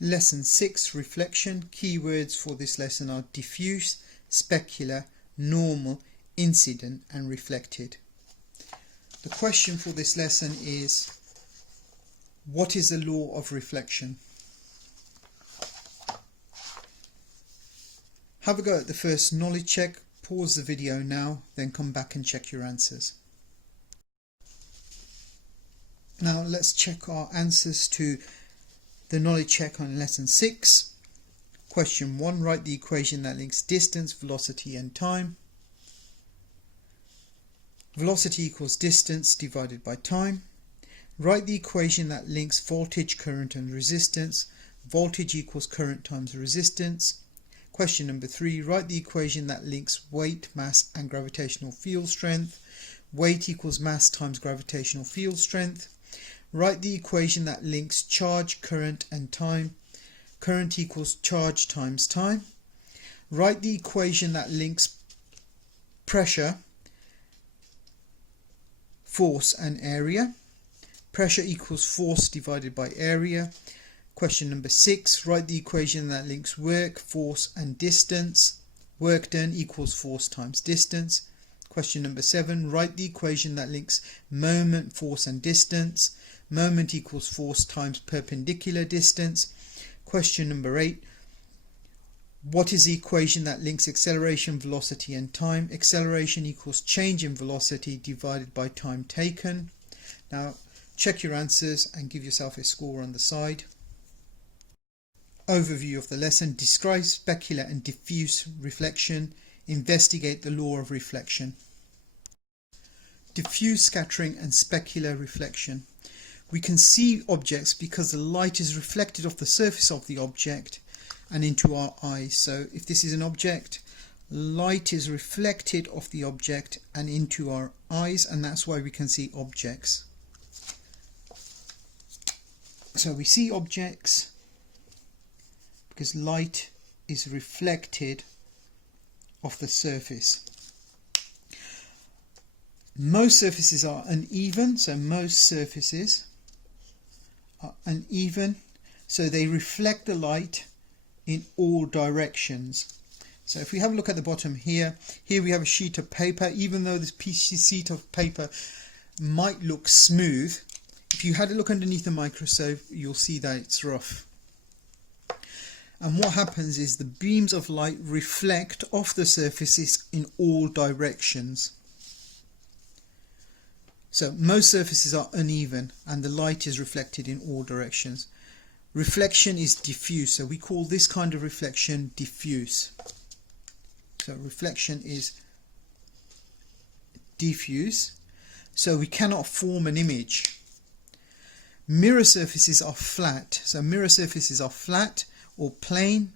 Lesson 6, Reflection. Keywords for this lesson are diffuse, specular, normal, incident and reflected. The question for this lesson is, what is the law of reflection? Have a go at the first knowledge check, pause the video now, then come back and check your answers. Now let's check our answers to the knowledge check on lesson 6. Question 1, write the equation that links distance, velocity and time. Velocity equals distance divided by time. Write the equation that links voltage, current and resistance. Voltage equals current times resistance. Question number 3, write the equation that links weight, mass and gravitational field strength. Weight equals mass times gravitational field strength. Write the equation that links charge, current and time. Current equals charge times time. Write the equation that links pressure, force and area. Pressure equals force divided by area. Question number 6, write the equation that links work, force and distance. Work done equals force times distance. Question number 7, write the equation that links moment, force and distance. Moment equals force times perpendicular distance. Question number 8, what is the equation that links acceleration, velocity and time? Acceleration equals change in velocity divided by time taken. Now check your answers and give yourself a score on the side. Overview of the lesson. Describe specular and diffuse reflection. Investigate the law of reflection. Diffuse scattering and specular reflection. We can see objects because the light is reflected off the surface of the object and into our eyes. So if this is an object, light is reflected off the object and into our eyes, and that's why we can see objects. So we see objects because light is reflected off the surface. Most surfaces are uneven, so most surfaces are uneven, so they reflect the light in all directions. So if we have a look at the bottom here we have a sheet of paper. Even though this sheet of paper might look smooth, if you had a look underneath the microscope you'll see that it's rough. And what happens is the beams of light reflect off the surfaces in all directions. So most surfaces are uneven and the light is reflected in all directions. Reflection is diffuse, so we call this kind of reflection diffuse. So reflection is diffuse, so we cannot form an image. Mirror surfaces are flat, so mirror surfaces are flat or plane.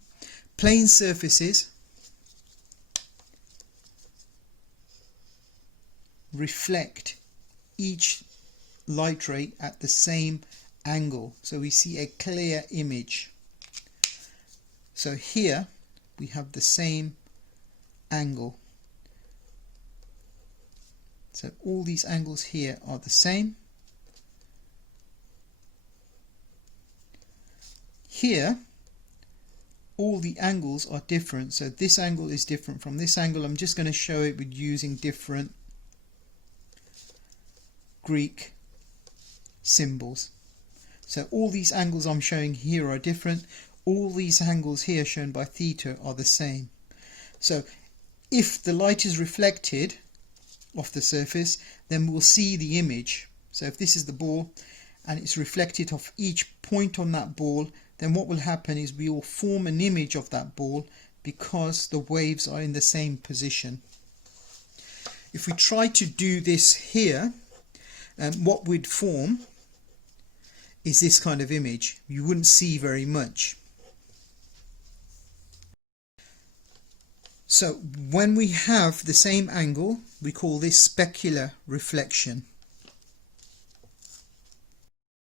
Plane surfaces reflect each light ray at the same angle, so we see a clear image. So here we have the same angle, so all these angles here are the same. Here all the angles are different, so this angle is different from this angle. I'm just going to show it with using different Greek symbols. So all these angles I'm showing here are different. All these angles here shown by theta are the same. So if the light is reflected off the surface, then we'll see the image. So if this is the ball and it's reflected off each point on that ball, then what will happen is we will form an image of that ball because the waves are in the same position. If we try to do this here, what we'd form is this kind of image. You wouldn't see very much. So when we have the same angle, we call this specular reflection.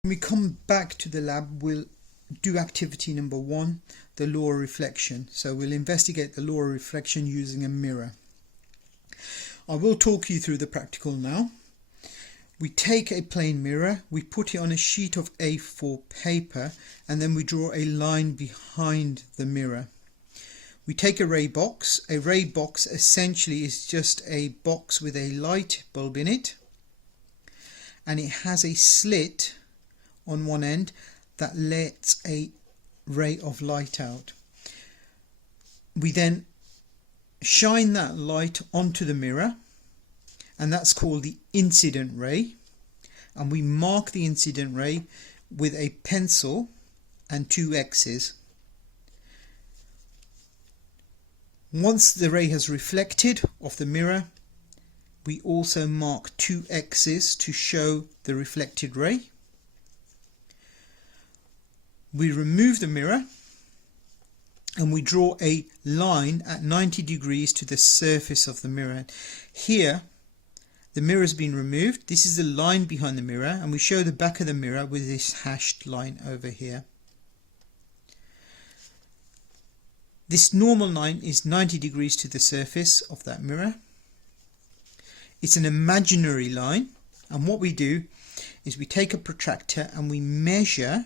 When we come back to the lab, we'll do activity number 1, the law of reflection. So we'll investigate the law of reflection using a mirror. I will talk you through the practical now. we take a plain mirror, we put it on a sheet of A4 paper, and then we draw a line behind the mirror. We take a ray box. A ray box essentially is just a box with a light bulb in it, and it has a slit on one end that lets a ray of light out. We then shine that light onto the mirror, and that's called the incident ray, and we mark the incident ray with a pencil and 2 X's. Once the ray has reflected off the mirror, we also mark 2 X's to show the reflected ray. We remove the mirror and we draw a line at 90 degrees to the surface of the mirror. Here the mirror has been removed. This is the line behind the mirror, and we show the back of the mirror with this hashed line over here. This normal line is 90 degrees to the surface of that mirror. It's an imaginary line, and what we do is we take a protractor and we measure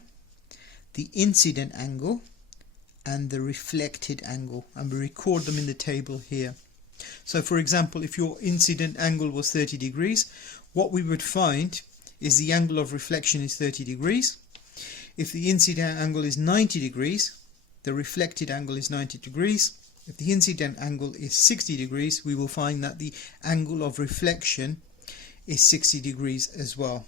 the incident angle and the reflected angle, and we record them in the table here. So for example, if your incident angle was 30 degrees, what we would find is the angle of reflection is 30 degrees. If the incident angle is 90 degrees, the reflected angle is 90 degrees. If the incident angle is 60 degrees, we will find that the angle of reflection is 60 degrees as well.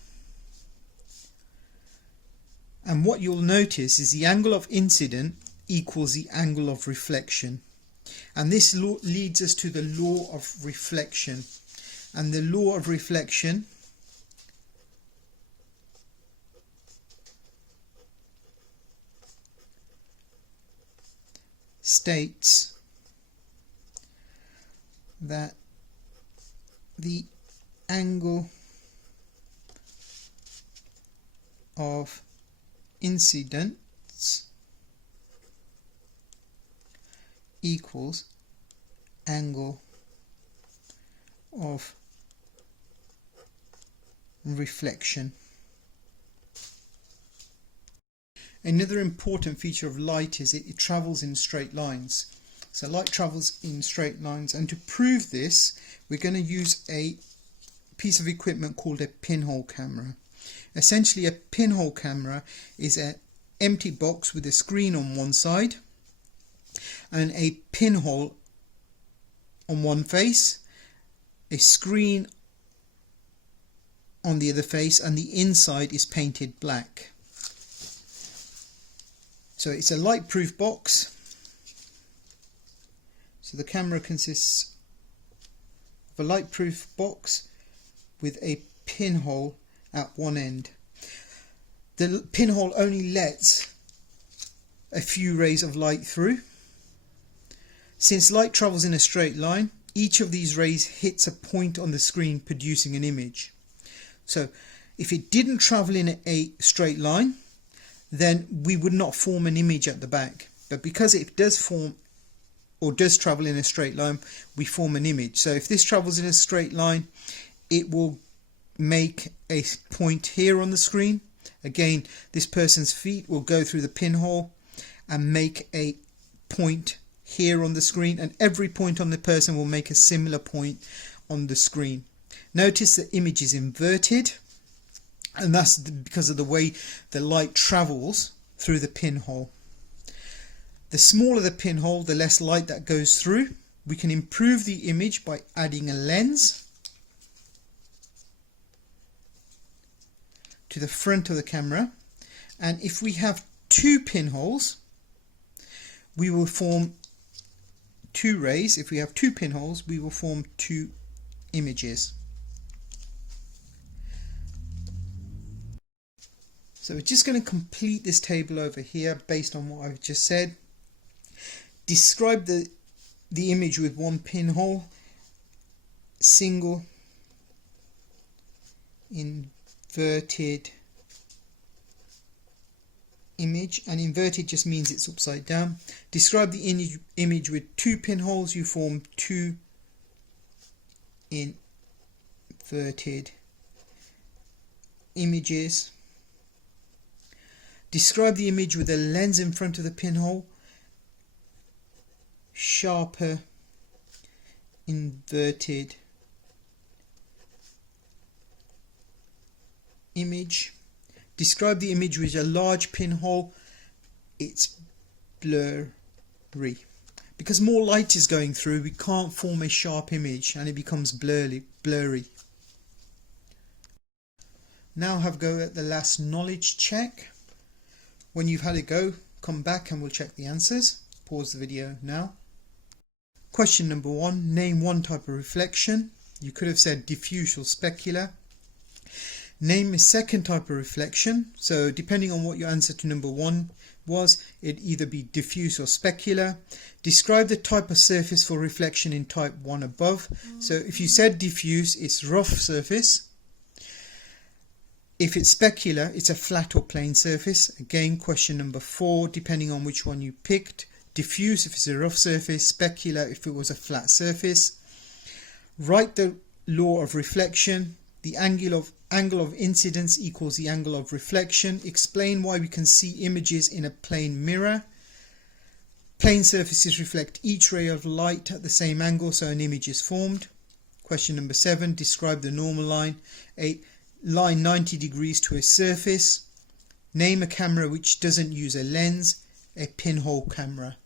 And what you'll notice is the angle of incident equals the angle of reflection. And this leads us to the law of reflection. And the law of reflection states that the angle of incidence equals angle of reflection. Another important feature of light is it travels in straight lines. So light travels in straight lines, and to prove this we're going to use a piece of equipment called a pinhole camera. Essentially a pinhole camera is an empty box with a screen on one side and a pinhole on one face, a screen on the other face, and the inside is painted black. So it's a light-proof box. So the camera consists of a light-proof box with a pinhole at one end. The pinhole only lets a few rays of light through. Since light travels in a straight line, each of these rays hits a point on the screen producing an image. So if it didn't travel in a straight line, then we would not form an image at the back. But because it does form or does travel in a straight line, we form an image. So if this travels in a straight line, it will make a point here on the screen. Again, this person's feet will go through the pinhole and make a point here on the screen, and every point on the person will make a similar point on the screen. Notice the image is inverted, and that's because of the way the light travels through the pinhole. The smaller the pinhole, the less light that goes through. We can improve the image by adding a lens to the front of the camera, and if we have 2 pinholes, we will form 2 rays. If we have 2 pinholes, we will form 2 images. So we're just going to complete this table over here based on what I've just said. Describe the image with 1 pinhole, single, inverted image, and inverted just means it's upside down. Describe the image with 2 pinholes, you form 2 inverted images. Describe the image with a lens in front of the pinhole. Sharper inverted image. Describe the image with a large pinhole. It's blurry. Because more light is going through, we can't form a sharp image and it becomes blurry. Now have a go at the last knowledge check. When you've had a go, come back and we'll check the answers. Pause the video now. Question number 1. Name one type of reflection. You could have said diffuse or specular. Name a second type of reflection. So depending on what your answer to number 1 was, it'd either be diffuse or specular. Describe the type of surface for reflection in type 1 above. So if you said diffuse, it's rough surface. If it's specular, it's a flat or plane surface. Again, question number 4, depending on which one you picked. Diffuse if it's a rough surface, specular if it was a flat surface. Write the law of reflection. The angle of incidence equals the angle of reflection. Explain why we can see images in a plane mirror. Plane surfaces reflect each ray of light at the same angle, so an image is formed. Question number 7, describe the normal line. 8, line 90 degrees to a surface. Name a camera which doesn't use a lens. A pinhole camera.